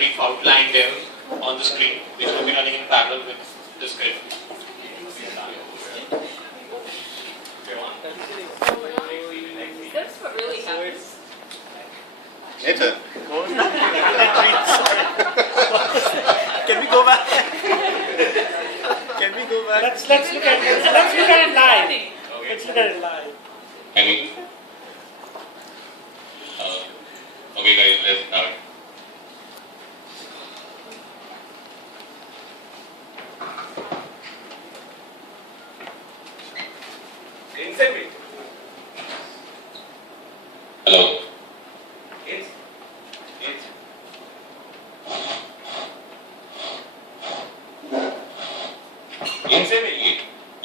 brief outline there on the screen, which will be running in parallel with the script. That's what really happens. Nathan. Can we go back? Can we go back? Let's look at it live. Let's look at it live. Can we? Okay, guys, let's start. Hello. इनसे मिलिए।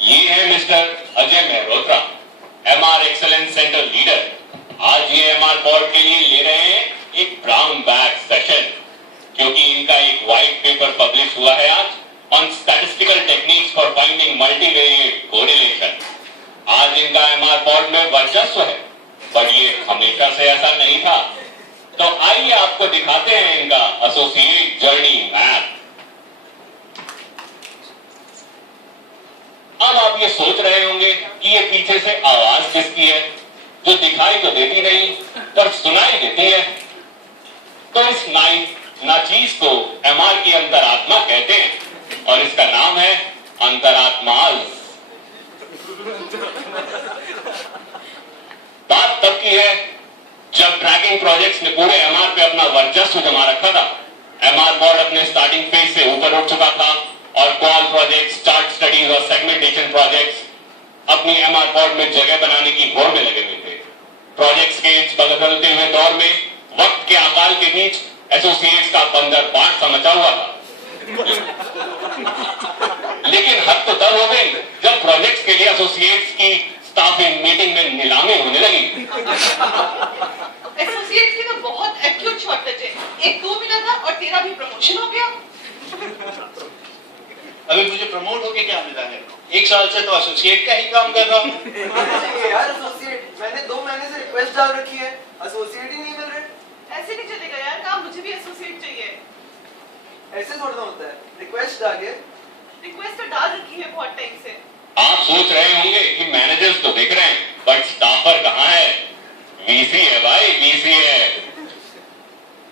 ये है mister Ajay Mehrotra, MR excellence centre leader. आज ये MR board के लिए ले रहे हैं एक ब्राउन बैग सेशन, क्योंकि इनका एक व्हाइट पेपर पब्लिश हुआ है आज on statistical techniques for finding multivariate correlation. आज इनका एमआर बोर्ड में वर्चस्व है, पर ये हमेशा से ऐसा नहीं था। तो आइए आपको दिखाते हैं इनका एसोसिएट जर्नी मैप। अब आप ये सोच रहे होंगे कि ये पीछे से आवाज किसकी है, जो दिखाई तो देती नहीं पर सुनाई देती है। तो इस नाचीज को एमआर की अंतरात्मा कहते हैं और इसका नाम है अंतरात्माज। बात तब की है जब ट्रैकिंग प्रोजेक्ट्स ने पूरे एमआर पे अपना वर्चस्व जमा रखा था। एमआर बोर्ड अपने स्टार्टिंग फेज से ऊपर उठ चुका था और कॉल प्रोजेक्ट्स, चार्ट स्टडीज और सेगमेंटेशन प्रोजेक्ट्स अपनी एमआर बोर्ड में जगह बनाने की होड़ में लगे हुए थे। प्रोजेक्ट्स के इस बदलते हुए दौर में वक्त के अकाल के बीच एसोसिएट्स का बंदर बांट सा मचा हुआ था। लेकिन हद तो तब हो गई जब प्रोजेक्ट्स के लिए एसोसिएट्स की स्टाफिंग मीटिंग में नीलामी होने लगी। एसोसिएट्स की तो बहुत एक्यूट शॉर्टेज है। एक को मिला था और तेरा भी प्रमोशन हो गया। अभी मुझे प्रमोट होके क्या मिला है? 1 साल से तो एसोसिएट का ही काम कर रहा हूँ। यार एसोसिएट, मैंने 2 महीने से रिक्वेस्ट डाल रखी है, एसोसिएट ही नहीं मिल रहे। ऐसे नहीं चलेगा यार, काम मुझे भी एसोसिएट चाहिए। ऐसे थोड़ा होता है, रिक्वेस्ट डालिए। रिक्वेस्ट तो डाल रखी है बहुत टाइम से। आप सोच रहे होंगे कि मैनेजर्स तो दिख रहे हैं, बट स्टाफर कहाँ है? वीसी है भाई, वीसी है।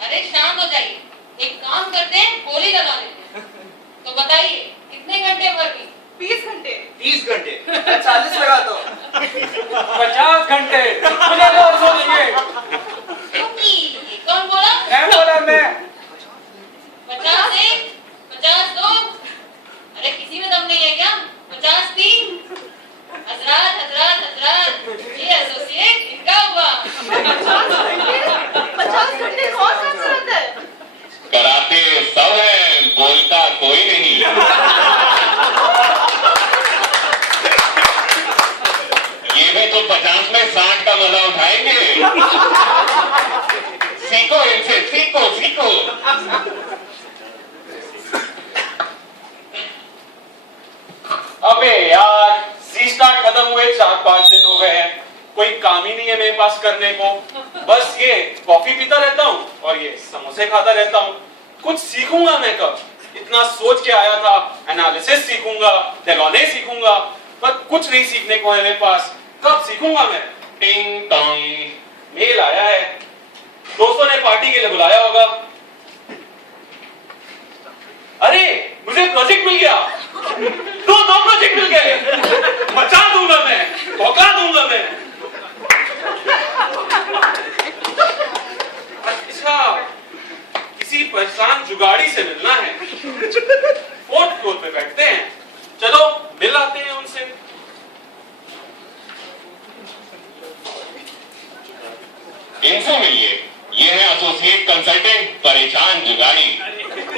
अरे शांत हो जाइए, एक काम करते हैं, गोली लगा लेते हैं। तो बताइए कितने घंटे वर्किंग? 20 घंटे। 30 घंटे। 40 लगाता हूँ। 50 घंटे। मुझे लो एसोसिएट। कौन बोला? मैं बोला मैं। 50 1, 50 2। अरे किसी में दम नहीं है क्या? 50 3। हजरात, ये एसोसिएट इनका हुआ। 50 घंटे कौन काम कराता है? कराते सब है, बोलता कोई नहीं। ये भी तो 50 में 60 का मजा उठाएंगे। सीखो इनसे, सीखो। अबे यार, सी स्टार्ट खत्म हुए 4-5 दिन हो गए हैं, कोई काम ही नहीं है मेरे पास करने को। बस ये कॉफी पीता रहता हूँ और ये समोसे खाता रहता हूँ। कुछ सीखूंगा मैं कब? इतना सोच के आया था, एनालिसिस सीखूंगा, डेलोने सीखूंगा, पर कुछ नहीं सीखने को है मेरे पास। कब सीखूंगा मैं? टिंग टोंग, मेल आया है, दोस्तों ने पार्टी के लिए बुलाया होगा। अरे मुझे प्रोजेक्ट मिल गया, दो प्रोजेक्ट मिल गए। मचा दूंगा मैं, भौंका दूंगा मैं। अच्छा, किसी परेशान जुगाड़ी से मिलना है। 4th फ्लोर पे बैठते हैं, चलो मिल आते हैं उनसे। इनसे मिलिए। ये है एसोसिएट कंसल्टेंट परेशान जुगाड़ी,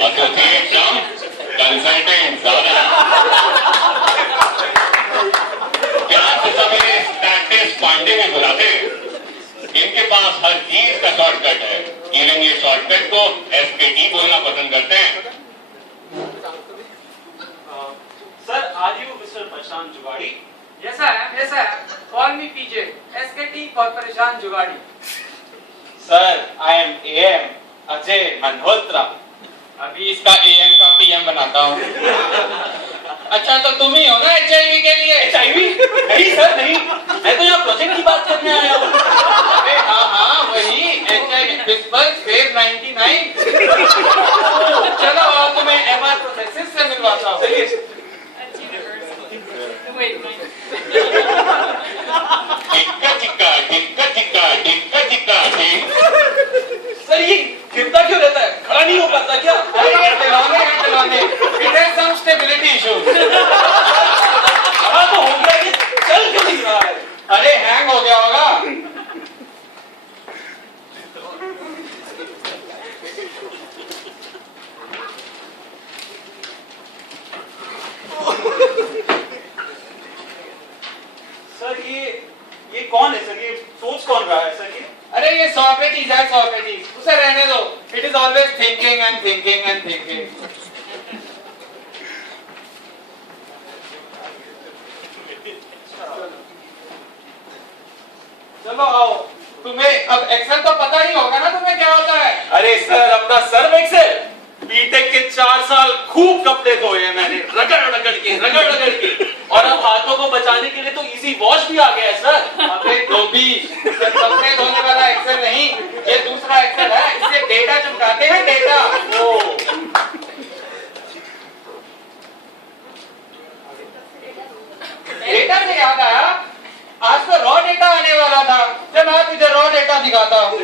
एसोसिएट कम, कंसल्टेंट ज्यादा। क्या तो सवेरे स्टैटिस पांडे में बुलाते। इनके पास हर चीज का शॉर्टकट है। इवन ये शॉर्टकट को एसकेटी बोलना पसंद करते हैं। सर, आर यू मिस्टर परेशान जुगाड़ी? Yes I am. Call me PJ. SKT for परेशान जुगाड़ी. Sir, I am AM Ajay Malhotra. अभी इसका AM का PM बनाता हूँ। अच्छा तो तुम ही हो ना HIV के लिए? HIV? नहीं सर नहीं, मैं तो यहाँ प्रोजेक्ट की बात करने आया हूँ। अरे हाँ वही HIV बिस्बल फेब 99। चलो आओ तुम्हें MR प्रोसेसेस से मिलवाता हूँ। चलिए। सर ये गिरता क्यों रहता है? खड़ा नहीं हो पाता क्या? अरे ये खिलौने it is some stability issue. खड़ा तो हो गया, ये चल क्यों नहीं रहा है? अरे हैंग हो गया होगा। सर ये कौन है सर? ये सोच कौन रहा है सर? ये अरे ये सॉक्रेटिस है सॉक्रेटिस, उसे रहने दो। It is always thinking and thinking and thinking. चलो आओ, तुम्हें अब एक्सेल तो पता ही होगा ना तुम्हें क्या होता है? अरे सर अपना सर्व एक्सेल बीटेक के 4 साल खूब कपड़े धोए हैं मैंने, रगड़ रगड़ के, और अब हाथों को बचाने के लिए तो इजी वॉश भी आ गया है सर। अबे धोबी, ये कपड़े धोने वाला एक्सेल नहीं, ये दूसरा एक्सेल है, इससे डेटा चुकाते हैं डेटा। ओ डेटा से याद आया, आज तो रॉ डेटा आने वाला था, जब मैं तुझे रॉ डेटा दिखाता हूँ।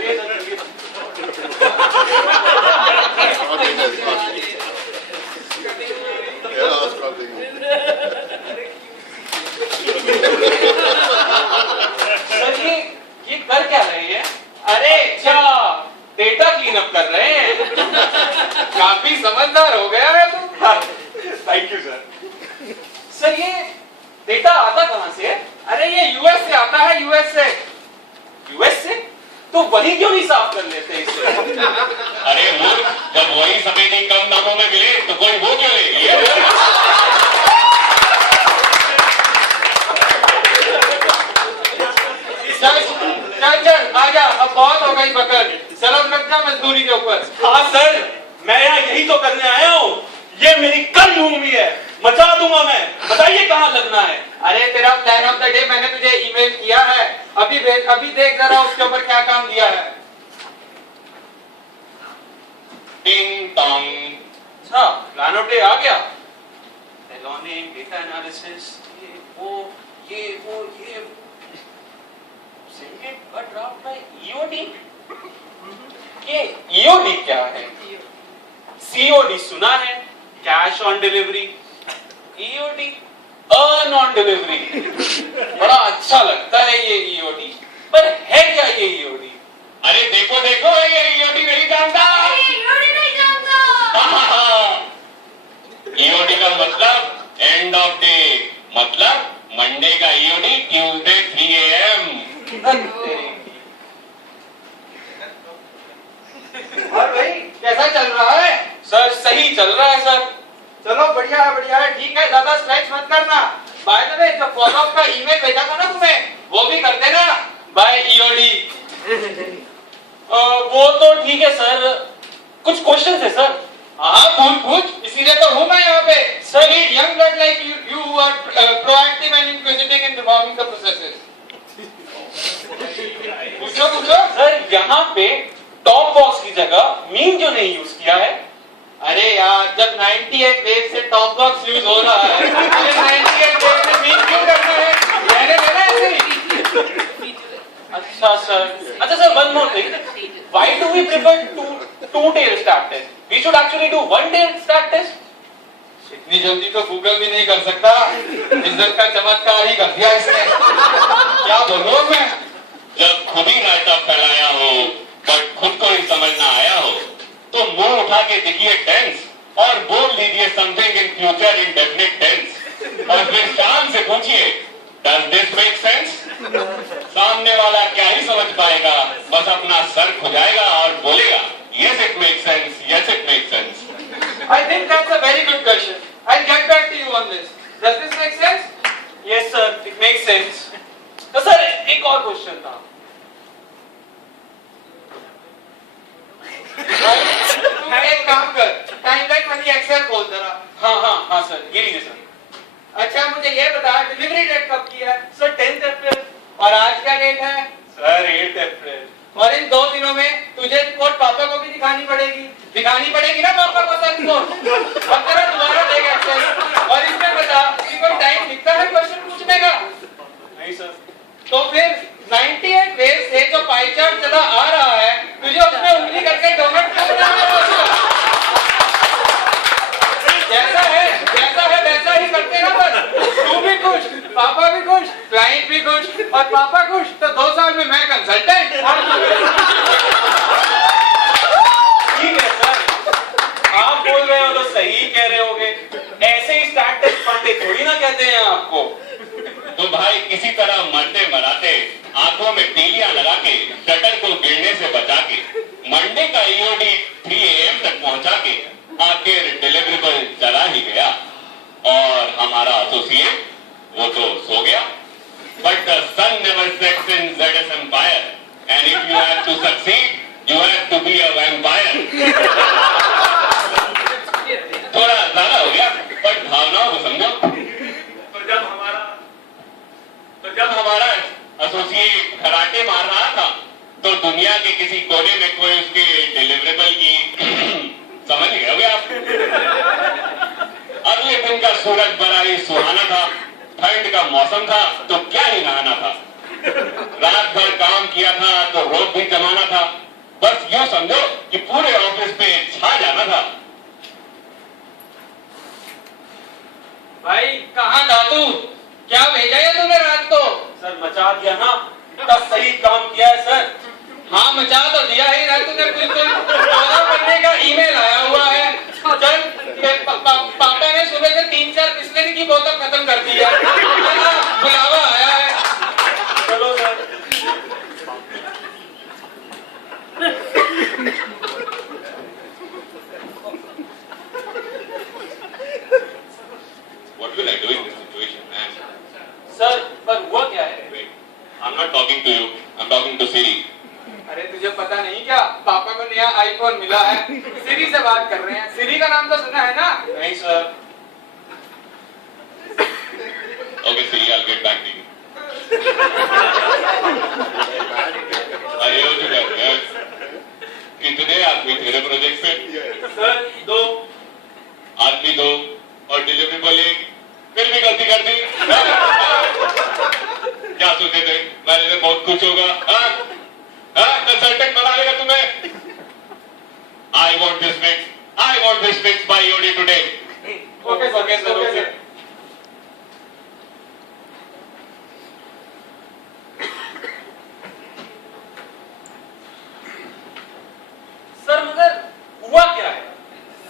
सर ये कर क्या रहे हैं? अरे अच्छा डेटा क्लीन अप कर रहे हैं। काफी समझदार हो गया है तू। Thank you sir. सर ये डेटा आता कहां से है? अरे ये यूएस से आता है, यूएस से। यूएस से? तो वही क्यों नहीं साफ कर लेते इसे? अरे मूर्ख, जब वही सफेदी कम दामों में मिले तो कोई वो क्यों ले? चल आजा, अब बहुत हो गई बकर, चलो लग जा मजदूरी के ऊपर। हाँ सर, मैं यहाँ यही तो करने आया हूँ। ये मेरी कल भूमि है, मचा दूंगा मैं। बताइए कहाँ लगना है? अरे तेरा प्लान ऑफ द डे मैंने तुझे ईमेल किया है, अभी देख जरा उसके ऊपर क्या काम दिया है। टिंग टोंग। अच्छा प्लान ऑफ डे आ गया। डेटा एनालिसिस, ये Send a draft by EOD? ये EOD क्या है? COD सुना है, cash on delivery. EOD earn on delivery. बड़ा अच्छा लगता है ये EOD, पर है क्या ये EOD? अरे देखो देखो, ये EOD नहीं जानता। EOD का मतलब एंड ऑफ डे, मतलब मंडे का EOD ट्यूसडे 3 AM। और भाई कैसा चल रहा है? सर सही चल रहा है सर। चलो बढ़िया है, ठीक है, ज्यादा स्ट्रेच मत करना। बाय द वे जो फॉलोअप का ईमेल भेजा था ना तुम्हें, वो भी कर देना बाय EOD। वो तो ठीक है सर, कुछ क्वेश्चन है सर। हाँ पूछ, इसीलिए तो हूँ मैं यहाँ पे। Sir, need young blood like you who are proactive and inquisitive in reforming the processes. पूछो। सर यहाँ पे टॉप बॉक्स की जगह मीम क्यों नहीं यूज किया है? अरे यार, जब 98 वेव से टॉप बॉक्स यूज हो रहा है, फिर 98 वेव में मीम क्यों करना है? रहने देना ऐसे ही। अच्छा sir, one more thing. Why do we prefer two-tailed stack test? We should actually do one-tailed stack test. इतनी जल्दी तो गूगल भी नहीं कर सकता, इज्जत का चमत्कार ही कर दिया इसने। क्या बोलूं मैं? जब खुद ही रायता फैलाया हो बट खुद को ही समझना आया हो, तो मुंह उठा के दिखिए टेंस और बोल दीजिए something in future indefinite tense, और फिर शान से पूछिए डज दिस मेक सेंस? सामने वाला क्या ही समझ पाएगा, बस अपना सर खुजाएगा और बोलेगा yes it makes sense, yes it makes sense. I think that's a very good question. I'll get back to you on this. Does this make sense? Yes sir, it makes sense. तो sir एक और question था। तू एक काम कर, हाँ sir, ये लीजिए सर। अच्छा मुझे ये बता डिलीवरी डेट कब की है? सर 10 अप्रैल। और आज क्या डेट है? सर 8 अप्रैल। और इन 2 दिनों में तुझे रिपोर्ट पापा को भी दिखानी पड़ेगी ना पापा को सर रिपोर्ट। और तेरा दोबारा देगा एक्सेस। और इसमें बता कि कोई टाइम लिखता है क्वेश्चन पूछने का? नहीं सर। तो फिर 98 वेज से जो पाई चार्ट चला आ रहा है तुझे उसमें उंगली करके डोनट क्यों बनाना है? जैसा है वैसा ही करते ना बस। तू भी खुश, पापा भी खुश, क्लाइंट भी खुश और पापा खुश तो 2 साल में मैं कंसल्टेंट। ठीक है सर, आप बोल रहे हो तो सही कह रहे होगे। ऐसे ही स्टार्ट टेस्ट पांडे थोड़ी ना कहते हैं आपको। तो भाई किसी तरह मरते मराते आंखों में तीलियां लगा के शटर को गिरने से बचा के मंडे का ईओडी 3 AM तक पहुंचा के आखिर डिलीवरेबल चला ही गया और हमारा एसोसिएट वो तो सो गया। But the sun never sets in ZS empire and if you have to succeed you have to be a vampire. थोड़ा ज्यादा हो गया बट भावनाओं को समझो। तो जब हमारा एसोसिएट खराटे मार रहा था तो दुनिया के किसी कोने में कोई उसके डिलीवरेबल की समझ गए आप। अगले दिन का सूरज बड़ा ही सुहाना था, ठंड का मौसम था तो क्या ही नहाना था। रात भर काम किया था तो रोब भी जमाना था। बस यूं समझो कि पूरे ऑफिस पे छा जाना था। भाई कहाँ था तू? क्या भेजा है तूने रात को? सर मचा दिया ना, इतना सही काम किया है सर। हाँ मचा तो दिया ही ना तूने, बिल्कुल 14 पन्ने का ईमेल आया हुआ है। चल पापा ने सुबह से 3-4 बिस्लरी की बोतल खत्म कर दी है। बुलावा आया है। चलो sir. What will I do in this situation, man? Sir पर हुआ क्या है? Wait, I'm not talking to you. I'm talking to Siri. अरे तुझे पता नहीं क्या, पापा को नया आईफोन मिला है, सिरी से बात कर रहे हैं। सिरी का नाम तो सुना है ना? नहीं sir. Okay, Siri, I'll get back to you. अरे हो चुका है यार। कितने आदमी तेरे प्रोजेक्ट पे? सर 2 आदमी 2 और डिलीवरेबल 1, फिर भी गलती कर दी। क्या सोचे थे मैनेजर बहुत खुश होगा? कंसल्टेंट बना लेगा तुम्हें। I want this fixed by EOD today. Okay sir. Sir मगर हुआ क्या है?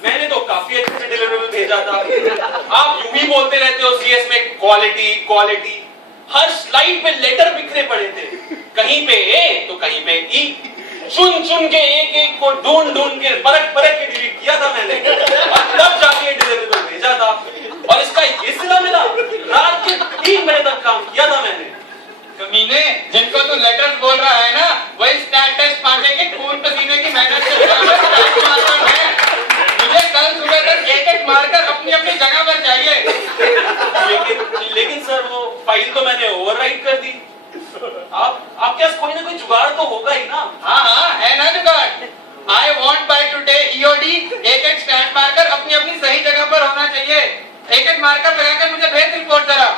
मैंने तो काफी अच्छे से डिलीवरेबल भेजा था। आप यूं ही बोलते रहते हो सीएस में क्वालिटी। हर स्लाइड पे लेटर बिखरे पड़े थे, कहीं पे ए तो कहीं पे ई। चुन के एक को ढूंढ के परख के डिलीट किया था मैंने, और तब जाके डिलीवरेबल भेजा था। और इसका ये सिला मिला, रात के 3 बजे तक काम किया था मैंने। कमीने, जिनको तू लेटर्स बोल रहा है ना, वही स्टार्ट टेस्ट पांडे के खून पसीने की मेहनत से बराबर है। तुझे कल सुबह तक एक मारकर अपनी जगह पर चाहिए। लेकिन सर वो फाइल तो मैंने ओवरराइट कर दी। आप क्या कोई ना कोई जुगाड़ तो होगा ही ना? हाँ है ना जुगाड़। I want by today EOD एक स्टैंड मार्कर अपनी सही जगह पर होना चाहिए। एक मार्कर लगाकर मुझे भेज रिपोर्ट जरा।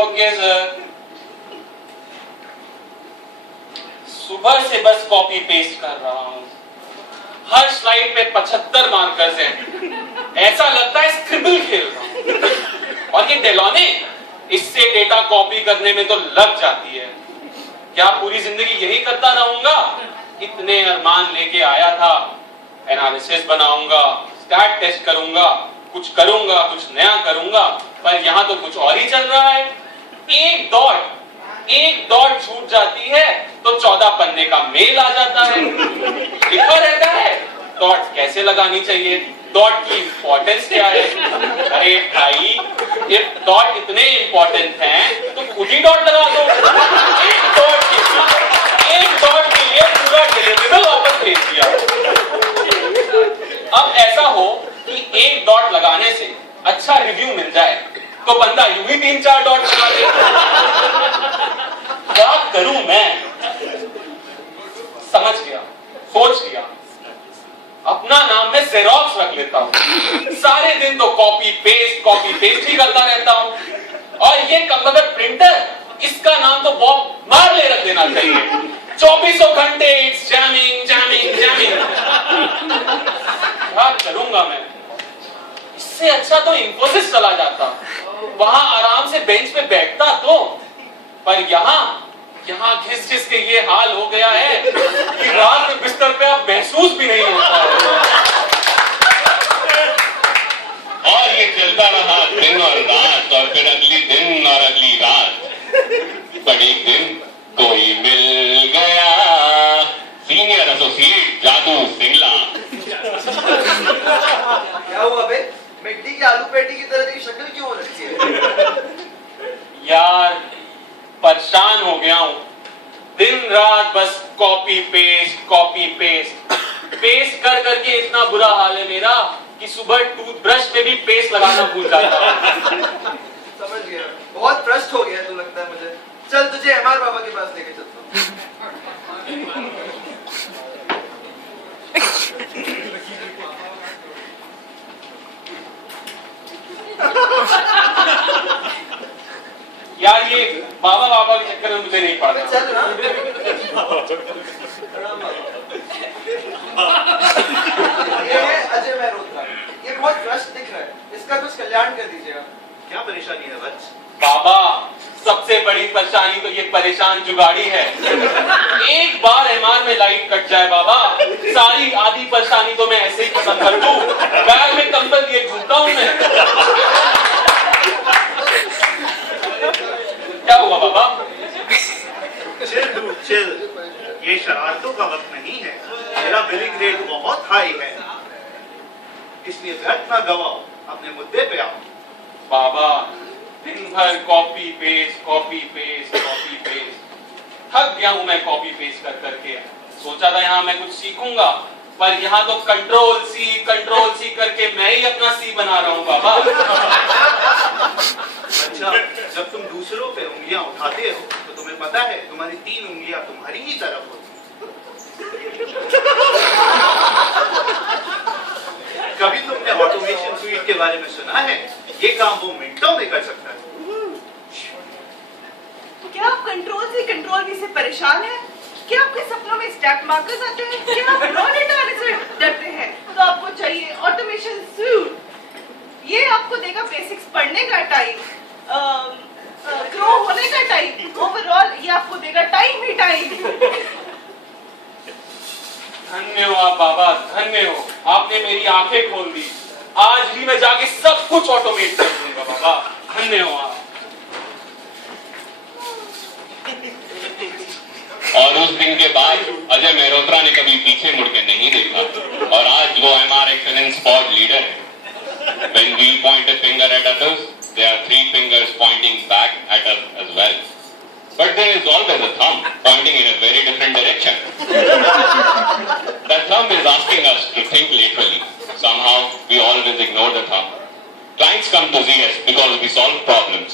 Okay sir. सुबह से बस कॉपी पेस्ट कर रहा हूँ। हर स्लाइड पे 75 मार्कर्स हैं। ऐसा लगता है स्क्रिबल खेल रहा हूँ। और ये डेलॉने, इससे डेटा कॉपी करने में तो लग जाती है। क्या पूरी जिंदगी यही करता रहूंगा? इतने अरमान लेके आया था, एनालिसिस बनाऊंगा, स्टैट टेस्ट करूंगा, कुछ नया करूंगा, पर यहाँ तो कुछ और ही चल रहा है। एक डॉट छूट जाती है तो 14 पन्ने का मेल आ जाता है। लिखा रहता है डॉट कैसे लगानी चाहिए, डॉट की इंपॉर्टेंस क्या है। अरे भाई, ये डॉट इतने इंपॉर्टेंट हैं तो खुद ही डॉट लगा दो। एक डॉट के लिए पूरा डिलीवरेबल वापस भेज दिया। अब ऐसा हो कि एक डॉट लगाने से अच्छा रिव्यू मिल जाए तो बंदा यूं ही 3-4 डॉट बना दे। क्या करूं मैं? समझ गया, सोच लिया, अपना नाम मैं जेरोक्स रख लेता हूं। सारे दिन तो कॉपी पेस्ट ही करता रहता हूं। और ये कमबख्त प्रिंटर, इसका नाम तो बॉब मार्ले रख देना चाहिए। 24 घंटे इट्स जैमिंग जैमिंग जैमिंग। क्या करूंगा मैं? इससे अच्छा तो इंफोसिस चला जाता, वहां आराम से बेंच पे बैठता तो। पर यहाँ घिस के ये हाल हो गया है कि रात में बिस्तर पे अब महसूस भी नहीं होता। और ये चलता रहा दिन और रात, और फिर अगली दिन और अगली रात। बट एक दिन कोई मिल गया, सीनियर एसोसिएट जादू सिंगला। क्या हुआ बे? मिट्टी की आलू पेटी की तरह तेरी शक्ल क्यों हो रखी है? यार परेशान हो गया हूं, दिन रात बस कॉपी पेस्ट कर करके इतना बुरा हाल है मेरा कि सुबह टूथब्रश में भी पेस्ट लगाना भूल जाता हूं। समझ गया, बहुत फ्रस्ट हो गया तू लगता है मुझे। चल तुझे एमआर बाबा के पास लेके चलता हूं। यार ये बाबा के चक्कर में मुझे नहीं पड़ना। चल ना। ये है अजय मेहरोत्रा, ये बहुत फ्रस्ट दिख रहा है, इसका कुछ कल्याण कर दीजिएगा। क्या परेशानी है वत्स? बाबा सबसे बड़ी परेशानी तो ये परेशान जुगाड़ी है। एक बार एमआर में लाइट कट जाए बाबा, सारी आधी परेशानी तो मैं ऐसे ही खत्म कर दूं। बैग में कंबल लिए घूमता हूं मैं। क्या हुआ बाबा? चिल, ये शरारतों का वक्त नहीं है। मेरा बिलिंग रेट बहुत हाई है, इसलिए व्यर्थ ना गवाओ, अपने मुद्दे पे आओ। बाबा दिन भर कॉपी पेस्ट थक गया हूं मैं कॉपी पेस्ट कर करके। सोचा था यहाँ मैं कुछ सीखूंगा, पर यहाँ तो कंट्रोल सी करके मैं ही अपना सी बना रहा हूँ बाबा। अच्छा, जब तुम दूसरों पे उंगलियां उठाते हो तो तुम्हें पता है तुम्हारी 3 उंगलियां तुम्हारी ही तरफ होती। कभी तुमने ऑटोमेशन स्वीट के बारे में सुना है? ये काम वो मिनटों में कर सकता है। क्या आप कंट्रोल भी से परेशान हैं? क्या आपके सपनों में स्टैक मार्कर्स आते हैं? क्या आप रॉ डेटा आने से डरते हैं? तो आपको चाहिए ऑटोमेशन सूट। ये आपको देगा बेसिक्स पढ़ने का टाइम, ग्रो होने का टाइम, ओवरऑल ये आपको देगा टाइम ही टाइम। धन्य हो आप बाबा, धन्य हो, आपने मेरी आंखें खोल दी। आज ही मैं जाके सब कुछ ऑटोमेट कर दूंगा बाबा, धन्य हो आप। और उस दिन के बाद अजय मेहरोत्रा ने कभी पीछे मुड़ के नहीं देखा, और आज वो एमआर एक्सीलेंस स्क्वाड लीडर है। When we point a finger at others, there are 3 fingers pointing back at us as well. But there is always a thumb pointing in a very different direction. That thumb is asking us to think laterally. Somehow we always ignore the thumb. Clients come to see us because we solve problems.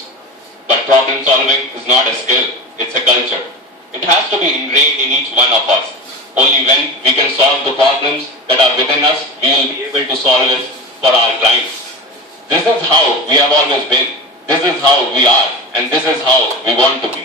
But problem solving is not a skill, it's a culture. It has to be ingrained in each one of us. Only when we can solve the problems that are within us, we will be able to solve it for our clients. This is how we have always been. This is how we are. And this is how we want to be.